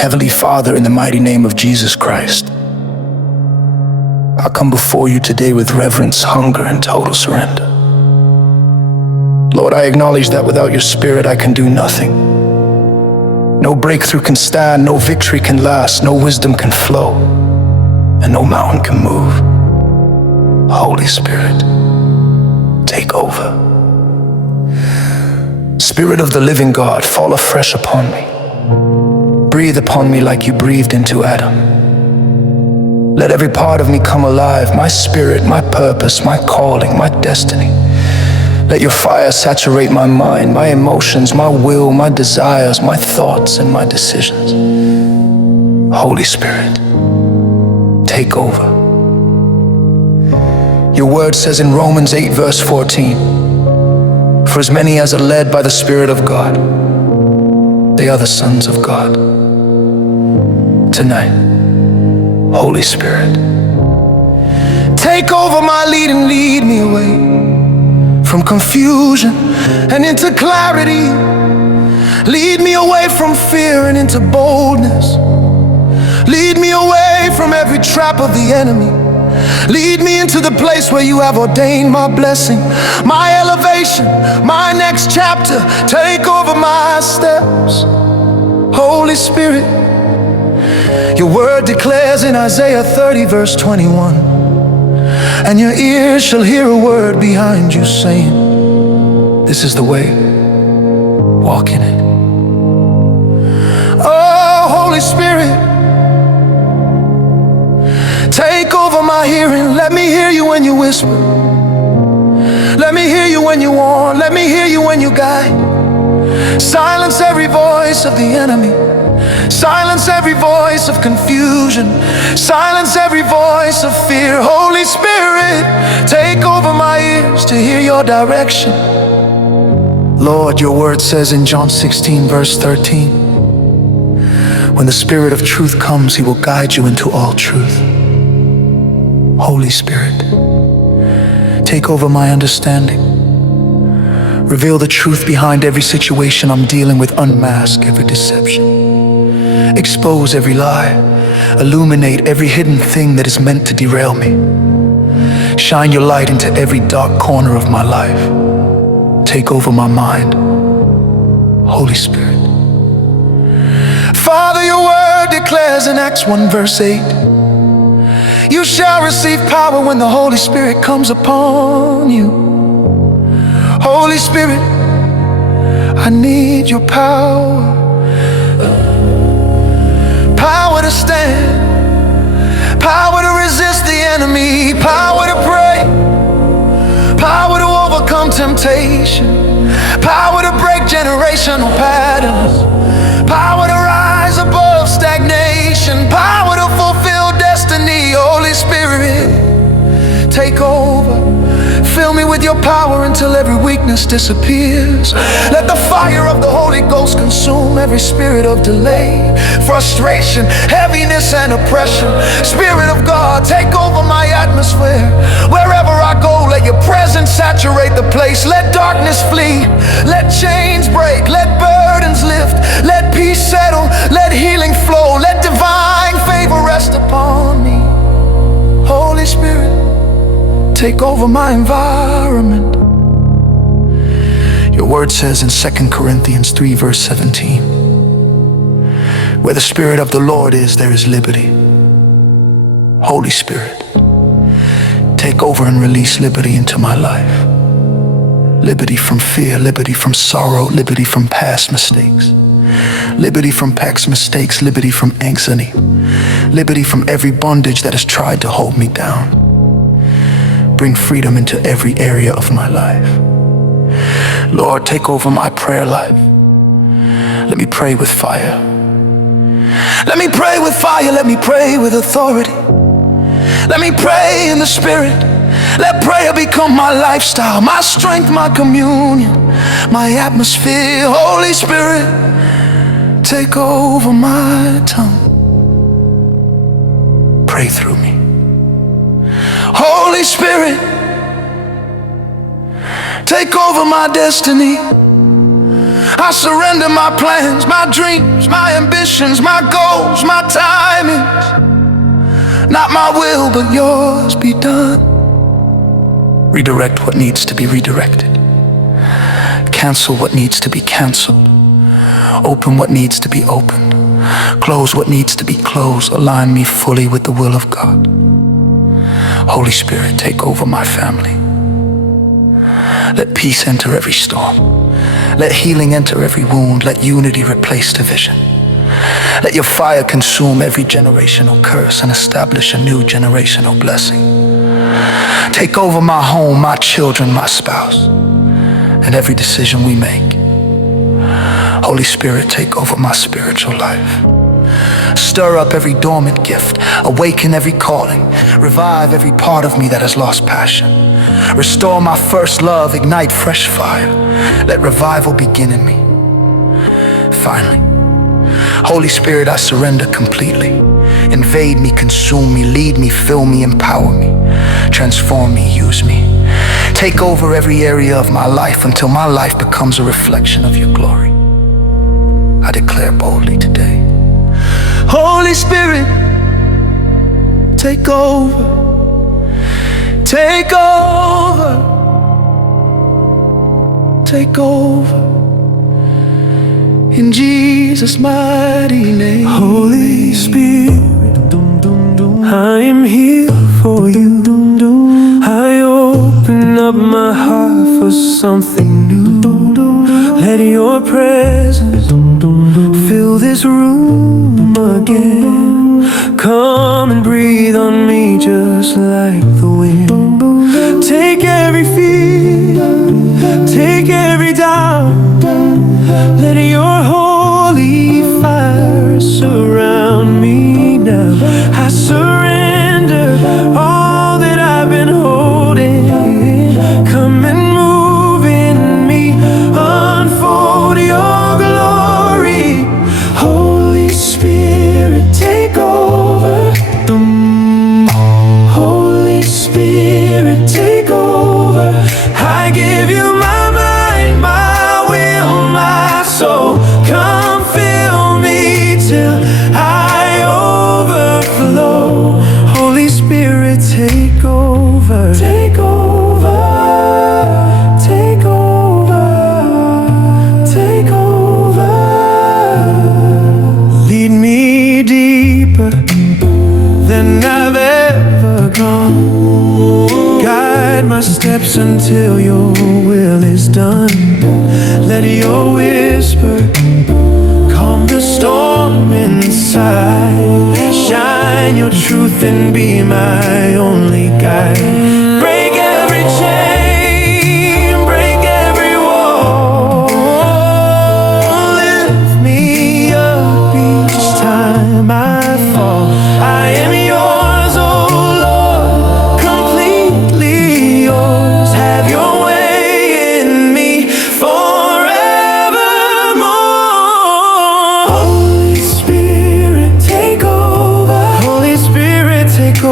Heavenly Father, in the mighty name of Jesus Christ, I come before you today with reverence, hunger, and total surrender. Lord, I acknowledge that without your Spirit I can do nothing. No breakthrough can stand, no victory can last, no wisdom can flow, and no mountain can move. Holy Spirit, take over. Spirit of the living God, fall afresh upon me. Breathe upon me like you breathed into Adam. Let every part of me come alive, my spirit, my purpose, my calling, my destiny. Let your fire saturate my mind, my emotions, my will, my desires, my thoughts, and my decisions. Holy Spirit, take over. Your word says in Romans 8, verse 14, for as many as are led by the Spirit of God, they are the sons of God. Tonight, Holy Spirit, take over my lead and lead me away from confusion and into clarity. Lead me away from fear and into boldness. Lead me away from every trap of the enemy. Lead me into the place where you have ordained my blessing, my elevation, my next chapter. Take over my steps, Holy Spirit. Your word declares in Isaiah 30, verse 21, and your ears shall hear a word behind you saying, this is the way, walk in it. Oh, Holy Spirit, take over my hearing. Let me hear you when you whisper. Let me hear you when you warn. Let me hear you when you guide. Silence every voice of the enemy. Silence every voice of confusion. Silence every voice of fear. Holy Spirit, take over my ears to hear your direction. Lord, your word says in John 16, verse 13, when the Spirit of truth comes, he will guide you into all truth. Holy Spirit, take over my understanding. Reveal the truth behind every situation I'm dealing with. Unmask every deception. Expose every lie. Illuminate every hidden thing that is meant to derail me. Shine your light into every dark corner of my life. Take over my mind, Holy Spirit. Father, your word declares in Acts 1, verse 8, you shall receive power when the Holy Spirit comes upon you. Holy Spirit, I need your power. Power to stand, power to resist the enemy, power to pray, power to overcome temptation, power to break generational patterns, power to rise above stagnation, power to fulfill destiny. Holy Spirit, take over. Fill me with your power until every weakness disappears. Let the fire of the Holy Ghost consume every spirit of delay, frustration, heaviness, and oppression. Spirit of God, take over my atmosphere. Wherever I go, let your presence saturate the place. Let darkness flee, let chains break, let burdens lift, let peace settle, let healing flow, let divine favor rest upon me. Holy Spirit, take over my environment. Your word says in 2 Corinthians 3, verse 17, where the Spirit of the Lord is, there is liberty. Holy Spirit, take over and release liberty into my life. Liberty from fear, liberty from sorrow, liberty from past mistakes. Liberty from past mistakes, liberty from anxiety. Liberty from every bondage that has tried to hold me down. Bring freedom into every area of my life. Lord, take over my prayer life. Let me pray with fire. Let me pray with fire. Let me pray with authority. Let me pray in the Spirit. Let prayer become my lifestyle, my strength, my communion, my atmosphere. Holy Spirit, take over my tongue. Pray through me. Holy Spirit, take over my destiny. I surrender my plans, my dreams, my ambitions, my goals, my timings. Not my will, but yours be done. Redirect what needs to be redirected. Cancel what needs to be canceled. Open what needs to be opened. Close what needs to be closed. Align me fully with the will of God. Holy Spirit, take over my family. Let peace enter every storm. Let healing enter every wound. Let unity replace division. Let your fire consume every generational curse and establish a new generational blessing. Take over my home, my children, my spouse, and every decision we make. Holy Spirit, take over my spiritual life. Stir up every dormant gift, awaken every calling, revive every part of me that has lost passion. Restore my first love, ignite fresh fire. Let revival begin in me. Finally, Holy Spirit, I surrender completely. Invade me, consume me, lead me, fill me, empower me, transform me, use me. Take over every area of my life until my life becomes a reflection of your glory. I declare boldly today, Holy Spirit, take over, take over, take over. In Jesus' mighty name. Holy Spirit, I am here for you. I open up my heart for something new. Let your presence fill this room again. Come and breathe on me just like the wind. Take every fear, take every doubt. Let your holy fire surround me now. I surrender all that I've been holding. Come and move in me, unfold your glory. Holy Spirit, take over. Holy Spirit, take over. I give you my mind, my will, my soul. Come fill me till I overflow. Holy Spirit, take over. Take over. Take over. Take over. Lead me deeper than I've ever gone. Guide my steps until your will is done. Let your whisper calm the storm inside. Shine your truth and be my only guide. Break every chain, break every wall. Lift me up each time I fall. I am yours, oh Lord, completely yours. Have your way in me forevermore. Holy Spirit, take over. Holy Spirit, take over.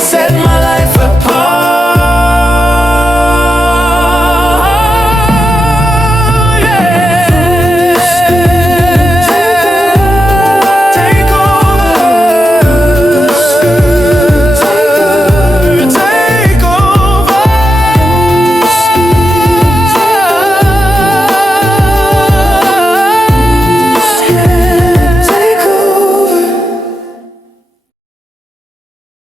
set my